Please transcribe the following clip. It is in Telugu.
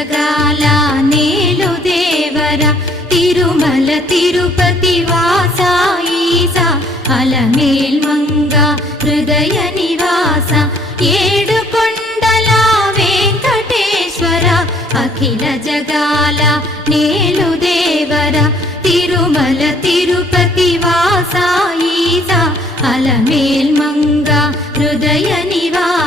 జగాల నేలు దేవర తిరుమల తిరుపతి వాస ఈసా అలమేల్ మంగ హృదయ నివాస ఏడు కొండల వెంకటేశ్వర అఖిల జగాల నేలు దేవర తిరుమల తిరుపతి వాస ఈసా అలమేల్ మంగ హృదయ నివాస